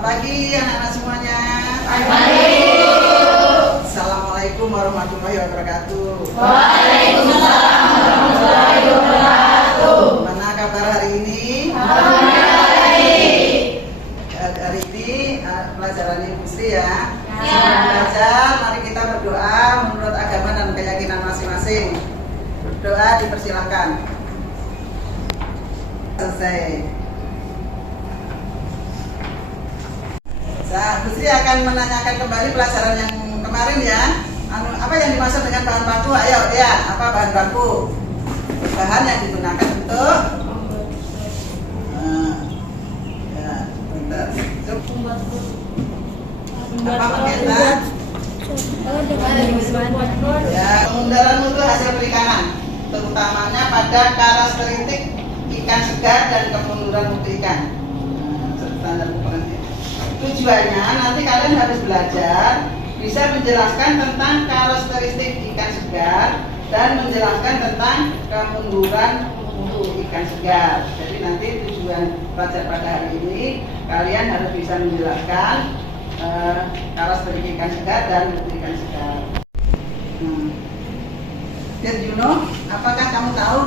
Selamat pagi anak-anak semuanya. Pagi. Assalamualaikum warahmatullahi wabarakatuh. Waalaikumsalam warahmatullahi wabarakatuh. Mana kabar hari ini? Hari ini pelajaran Ibu Sri ya. Sebelum belajar, mari kita berdoa menurut agama dan keyakinan masing-masing. Berdoa dipersilakan. Selesai. Nah, Bu Sri akan menanyakan kembali pelajaran yang kemarin ya. Apa yang dimaksud dengan bahan baku? Ayo ya, apa bahan baku? Bahan yang digunakan untuk ya, bentar. Apa paketan? Ya, pengundaran mutu hasil perikanan, terutamanya pada karakteristik ikan segar dan kemunduran mutu ikan. Standar ukurannya. Tujuannya nanti kalian harus belajar bisa menjelaskan tentang karakteristik ikan segar dan menjelaskan tentang kemunduran mutu ikan segar. Jadi nanti tujuan belajar pada hari ini kalian harus bisa menjelaskan karakteristik ikan segar dan mutu ikan segar. Did you know? Apakah kamu tahu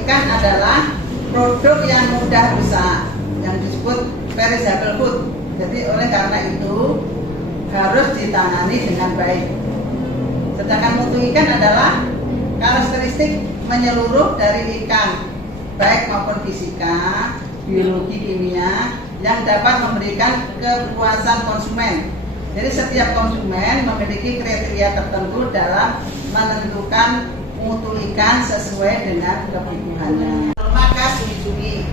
ikan adalah produk yang mudah rusak, yang disebut perishable food. Jadi oleh karena itu harus ditangani dengan baik. Sedangkan mutu ikan adalah karakteristik menyeluruh dari ikan, baik maupun fisika, biologi, kimia, yang dapat memberikan kepuasan konsumen. Jadi setiap konsumen memiliki kriteria tertentu dalam menentukan mutu ikan sesuai dengan kebutuhannya. Maka cumi-cumi.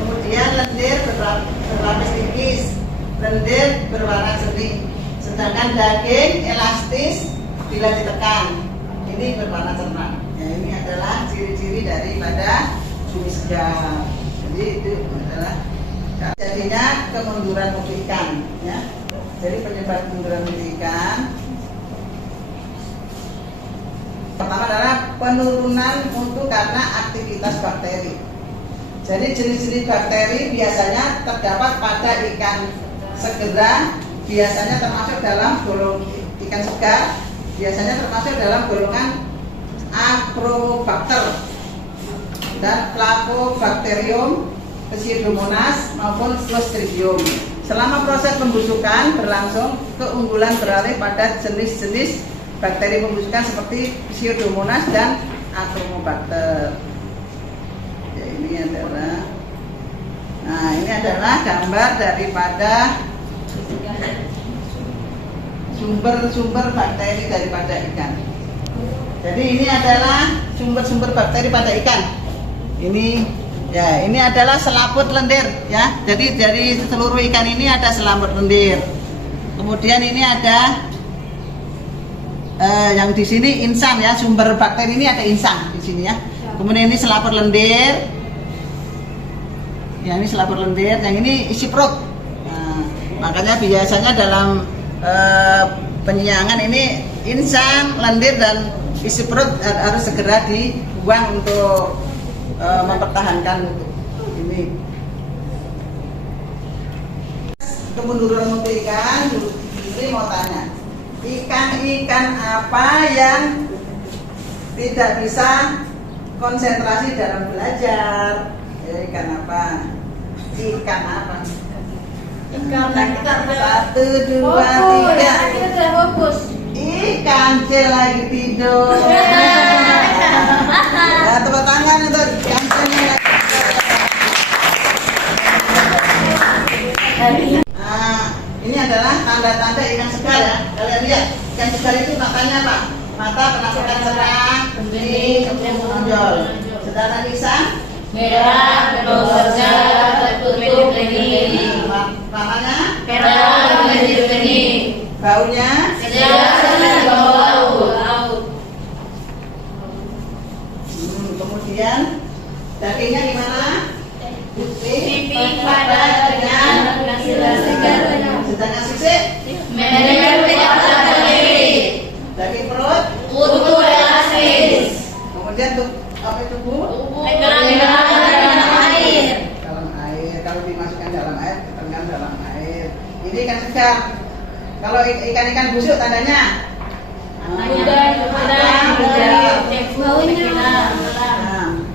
Kemudian lendir berlapis tipis, lendir berwarna jernih, sedangkan daging elastis bila ditekan ini berwarna cerah. Ya, ini adalah ciri-ciri daripada cumi segar. Jadi itu adalah jadinya kemunduran mutu ikan. Ya. Jadi penyebab kemunduran mutu ikan pertama adalah penurunan mutu karena aktivitas bakteri. Jadi jenis-jenis bakteri biasanya terdapat pada ikan segera, biasanya termasuk dalam golongan ikan segar, biasanya termasuk dalam golongan Achrobacter dan Placobacterium, Pseudomonas maupun Clostridium. Selama proses pembusukan berlangsung, keunggulan beralih pada jenis-jenis bakteri pembusukan seperti Pseudomonas dan Achrobacter. Ini adalah gambar daripada sumber-sumber bakteri daripada ikan. Jadi ini adalah sumber-sumber bakteri pada ikan. Ini adalah selaput lendir ya. Jadi dari seluruh ikan ini ada selaput lendir. Kemudian ini ada yang di sini insang ya, sumber bakteri ini ada insang di sini ya. Kemudian ini selaput lendir. Ya, ini selaput lendir, yang ini isi perut. Nah, makanya biasanya dalam penyiangan ini insang, lendir dan isi perut harus segera dibuang untuk mempertahankan mutu. Ini kemunduran mutu ikan. Ini mau tanya, ikan-ikan apa yang tidak bisa konsentrasi dalam belajar? Ikan apa? Ikan apa? Satu, dua, tiga. Ikan cel lagi tidur. Ya, tepuk tangan untuk ikan cel. Nah, ini adalah tanda-tanda ikan segar ya. Kalian lihat, ikan segar itu matanya apa? Mata penampakan cerah, bening, menonjol. Sedangkan ikan merah, berwarna tertutup bening. Warnanya merah menjadi bening. Baunya segar dan bau laut. Kemudian dagingnya gimana? Pipi padat dengan hasil segar. Sedangkan sisik merah tidak terdiri. daging perut Utuh elastis. kemudian apa itu Bu? Dalam air. Dalam air. Kalau dimasukkan dalam air diterendam dalam air. Ini ikan segar. Kalau ikan-ikan busuk tandanya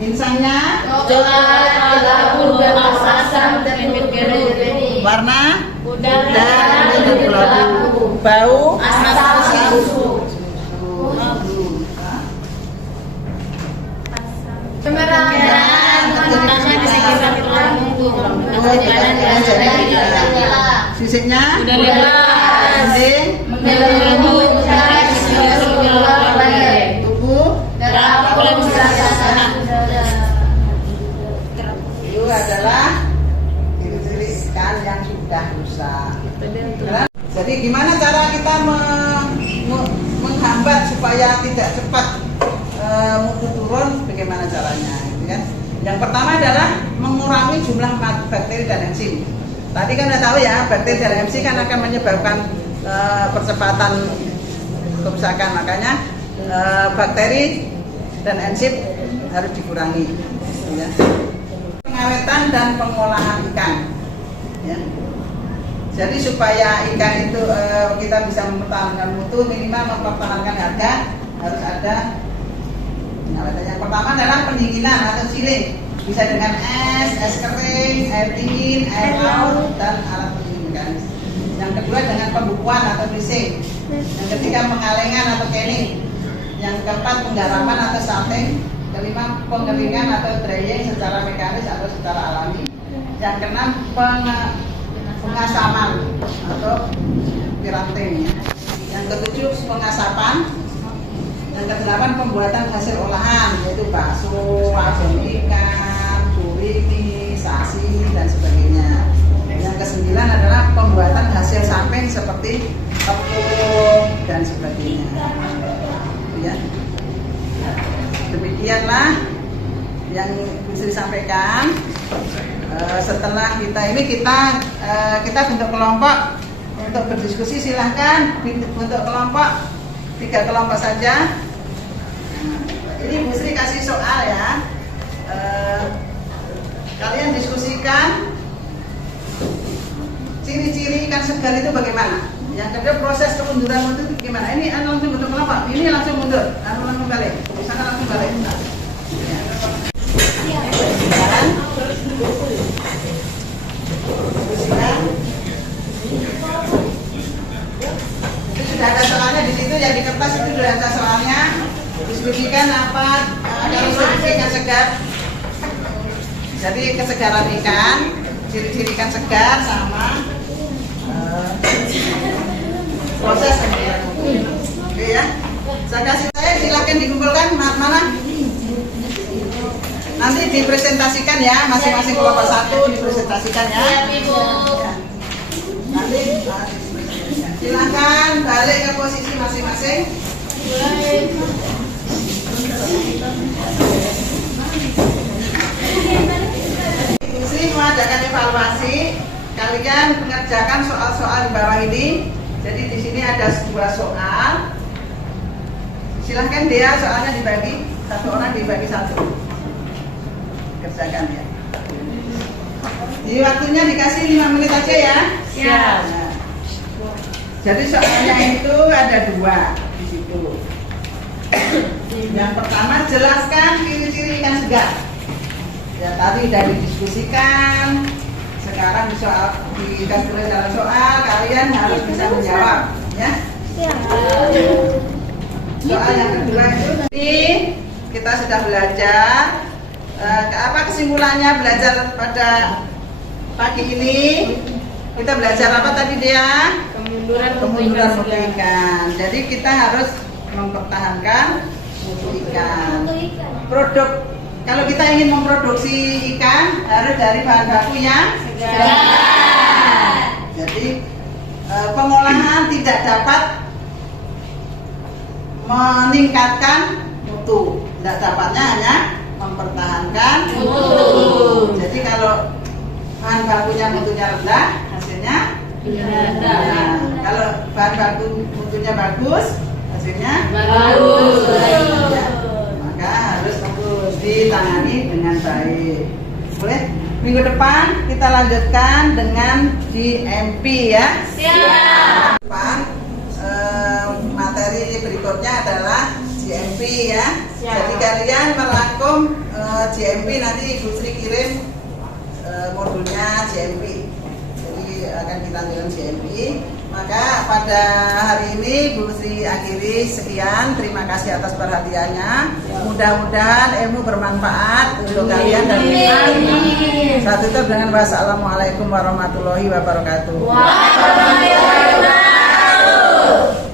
insangnya warna bau sisiknya tubuh itu adalah ciri-ciri ikan yang sudah rusak. Jadi gimana cara kita menghambat supaya tidak cepat mutu turun? Bagaimana caranya? Gitu kan? Yang pertama adalah mengurangi jumlah bakteri dan enzim. Tadi kan udah tahu ya, bakteri dan enzim kan akan menyebabkan percepatan kerusakan. Makanya bakteri dan enzim harus dikurangi. Ya. Pengawetan dan pengolahan ikan. Ya. Jadi supaya ikan itu kita bisa mempertahankan mutu, minimal mempertahankan harga, harus ada pengawetan. Yang pertama adalah pendinginan atau chilling. Bisa dengan es kering, air dingin, air laut, dan alat pendingin mekanis. Yang kedua dengan pembukuan atau freezing. Yang ketiga pengalengan atau canning. Yang keempat penggaraman atau salting. Kelima pengeringan atau drying secara mekanis atau secara alami. Yang keenam pengasaman atau piranting. Yang ketujuh pengasapan. Yang kedelapan pembuatan hasil olahan, yaitu bakso, ayam ikan, kurimi, sasi, dan sebagainya. Yang kesembilan adalah pembuatan hasil samping seperti tepung dan sebagainya. Ya. Demikianlah yang bisa disampaikan. Setelah kita bentuk kelompok untuk berdiskusi, silahkan bentuk kelompok 3 kelompok saja. Ini Bu Sri kasih soal ya. Kalian diskusikan ciri-ciri ikan segar itu bagaimana. Yang kedua proses kemunduran mutu itu gimana. Ini langsung bentuk kelompok. Ini langsung mundur, langsung balik. Misalnya langsung balik. Sudah ada soalnya di situ, yang di kertas itu sudah ada soalnya. Diskusikan apa kalau ikan segar. Jadi kesegaran ikan, ciri-ciri ikan segar sama proses kemudian. Oke ya. Saya silakan dikumpulkan mana? Nanti dipresentasikan ya, masing-masing kelompok 1 dipresentasikan ya. Nanti silakan balik ke posisi masing-masing. Ini mengadakan evaluasi. Kalian mengerjakan soal-soal di bawah ini. Jadi di sini ada 2 soal. Silahkan dia soalnya dibagi, satu orang dibagi 1. Kerjakan ya. Jadi waktunya dikasih 5 menit aja ya. Siap. Nah, jadi soalnya itu ada 2 di situ. Yang pertama jelaskan ciri-ciri ikan segar. Ya tadi sudah didiskusikan. Sekarang dikasih tulis dalam soal, kalian harus bisa menjawab, ya. Soal yang kedua itu tadi kita sudah belajar. Apa kesimpulannya belajar pada pagi ini? Kita belajar apa tadi dia? Kemunduran mutu ikan. Jadi kita harus mempertahankan mutu ikan. Produk, kalau kita ingin memproduksi ikan harus dari bahan baku yang segar. Jadi pengolahan tidak dapat meningkatkan mutu. Tidak dapatnya hanya mempertahankan mutu. Jadi kalau bahan bakunya mutunya rendah, hasilnya rendah. Kalau bahan baku mutunya bagus, hasilnya bagus. Ya, maka harus ditangani dengan baik. Boleh? Minggu depan kita lanjutkan dengan GMP ya. Siap. Depan materi berikutnya adalah GMP ya. Siap. Jadi kalian merangkum GMP, nanti Ibu Sri kirim modulnya GMP. Jadi akan kita lanjutkan GMP. Maka pada hari ini Bu Sri akhiri sekian. Terima kasih atas perhatiannya. Mudah-mudahan ilmu bermanfaat untuk kalian dan saya tutup dengan wassalamualaikum warahmatullahi wabarakatuh. Waalaikumsalam.